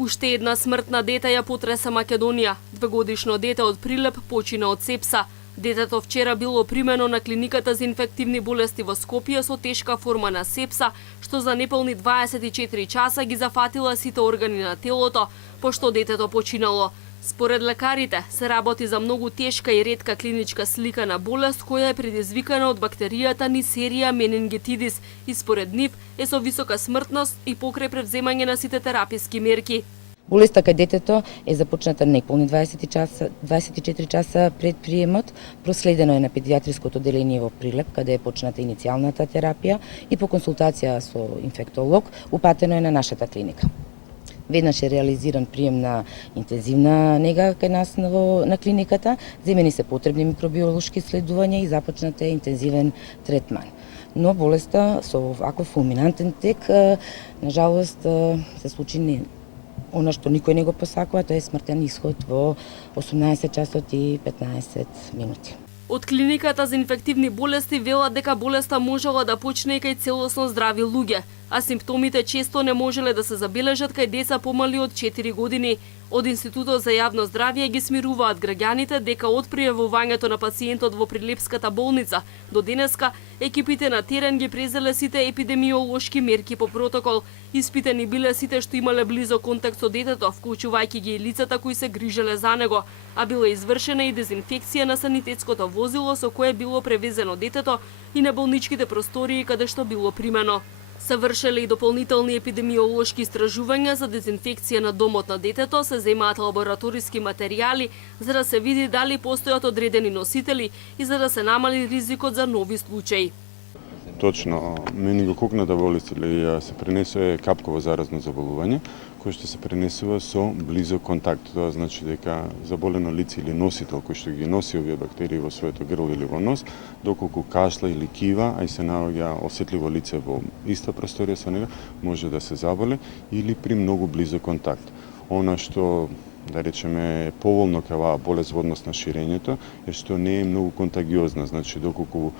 Уште една смрт на дете ја потреса Македонија. Двегодишно дете од Прилеп почина од сепса. Детето вчера било примено на клиниката за инфективни болести во Скопје со тешка форма на сепса, што за неполни 24 часа ги зафатила сите органи на телото, пошто детето починало. Според лекарите, се работи за многу тешка и ретка клиничка слика на болест која е предизвикана од бактеријата Neisseria meningitidis и според нив е со висока смртност и покрај превземање на сите тераписки мерки. Болеста кај детето е започната неполни 24 часа пред приемот, проследено е на педијатриското одделение во Прилеп, каде е почната иницијалната терапија и по консултација со инфектолог упатено е на нашата клиника. Веднаш е реализиран прием на интензивна нега кај нас на клиниката, земени се потребни микробиолошки исследувања и започнат е интензивен третман. Но болеста со ваков фулминантен тек, на жалост, се случи она што никој не го посакува, тоа е смртен исход во 18 часот и 15 минути. Од клиниката за инфективни болести велат дека болеста можела да почне и кај целосно здрави луѓе, а симптомите често не можеле да се забележат кај деца помали од 4 години. Од Институтот за јавно здравје ги смируваат граѓаните дека од пријавувањето на пациентот во Прилепската болница до денеска екипите на терен ги презеле сите епидемиолошки мерки по протокол. Испитани биле сите што имале близок контакт со детето, вклучувајќи ги и лицата кои се грижеле за него, а била извршена и дезинфекција на санитетското возило со кое било превезено детето и на болничките простории каде што било примено. Се вршеле и дополнителни епидемиолошки истражувања за дезинфекција на домот на детето, се земаат лабораториски материјали за да се види дали постојат одредени носители и за да се намали ризикот за нови случаи. Точно, менингококната болест или се пренесува капково заразно заболување, кој што се пренесува со близок контакт. Тоа значи дека заболено лице или носител кој што ги носи овие бактерии во своето грло или во нос, доколку кашла или кива, а и се наоѓа осетливо лице во иста просторија со него, може да се заболе или при многу близок контакт. Она што да речеме поволно кај оваа болест во однос на ширењето е што не е многу контагиозна, значи доколку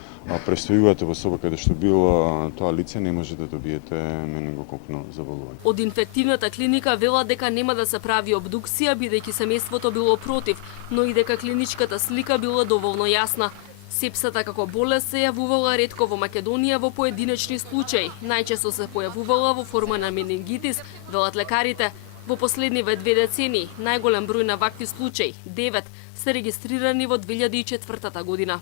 престојувате во соба каде што било тоа лице, не може да добиете менингококно заболување. Од инфективната клиника велат дека нема да се прави обдукција бидејќи семејството било против, но и дека клиничката слика била доволно јасна. Сепсата како болест се јавувала ретко во Македонија во поединечни случаи, најчесто се појавувала во форма на менингитис, велат лекарите. Во последниве 2 децении, најголем број на вакви случаи, 9, се регистрирани во 2004 година.